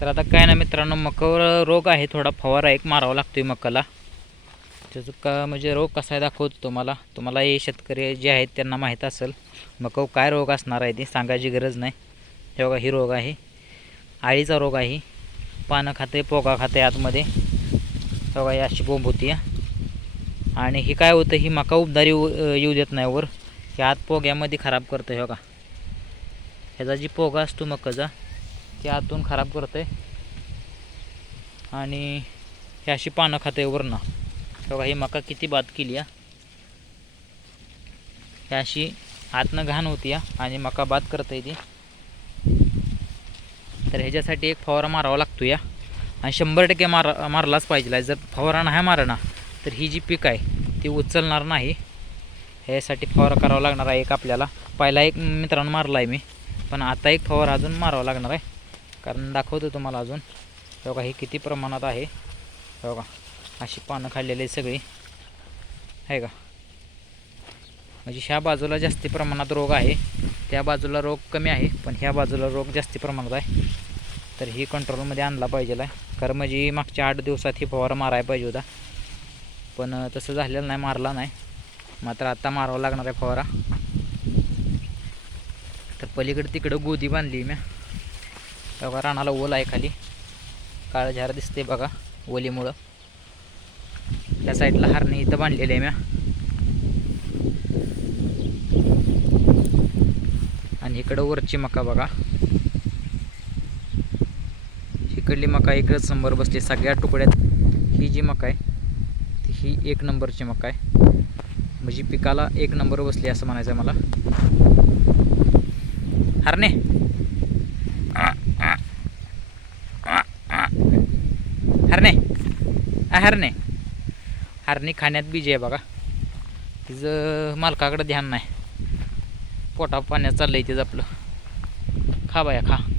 तर आता काय ना मित्रांनो मकावर रोग आहे थोडा फवारा एक मारावा आहे मकाला. त्याचं का म्हणजे रोग कसा आहे दाखवतो तुम्हाला. तुम्हाला हे शेतकरी जे आहेत त्यांना माहीत असेल मकावर काय रोग असणार आहे ते सांगायची गरज नाही. हे बघा ही रोग आहे. आळीचा रोग आहे. पानं खाते पोका खाते आतमध्ये. बघा ही अशी बोंब होती आणि ही काय होतं ही मका उबदारी येऊ येऊ देत नाही वर. हे आत पोग्यामध्ये खराब करतं हे बघा. ह्याचा जी पोगा असतो मकाचा ते आतून खराब करते आणि हे अशी पानं खाते वरनं. बघा ही मका किती बाद केली या हे अशी आतनं घाण होती या आणि मका बाद करते ती. तर ह्याच्यासाठी एक फवारा मारावा लागतो या आणि शंभर टक्के मार मारलाच पाहिजे जर फवारा नाही मारणा तर ही जी पीक आहे ती उचलणार नाही. ह्यासाठी फवारा करावा लागणार आहे एक आपल्याला. पहिला एक मित्रांनो मारला आहे मी पण आता एक फवारा अजून मारावा लागणार आहे. कारण दाखवतो तुम्हाला अजून. बघा हे किती प्रमाणात आहे. बघा अशी पानं खाल्लेली आहे सगळी. आहे का? म्हणजे ह्या बाजूला जास्ती प्रमाणात रोग आहे. त्या बाजूला रोग कमी आहे पण ह्या बाजूला रोग जास्ती प्रमाणात आहे. तर ही कंट्रोलमध्ये आणला पाहिजे आहे. कारण म्हणजे मागच्या आठ दिवसात ही फवारा मारायला पाहिजे होता. पण तसं झालेलं नाही मारला नाही. मात्र आत्ता मारावा लागणार आहे फवारा. तर पलीकडे तिकडं गोदी बांधली मी. बघा रानाला ओल आहे खाली. काळं झार दिसते बघा ओलीमुळं. त्या साईडला हरणे इथं बांधलेले आहे म्या. आणि इकडं वरची मका बघा. इकडली मका इकडंच नंबर बसली सगळ्या तुकड्यात. ही जी मका आहे ती ही एक नंबरची मका आहे. म्हणजे पिकाला एक नंबर बसली असं म्हणायचं आहे मला. हरणे हरणे. हरणी खाण्यात बीजी आहे बघा. तिचं मालकाकडं ध्यान नाही. पोटा पाण्यात चाललं आहे तिचं आपलं. खा बाया खा.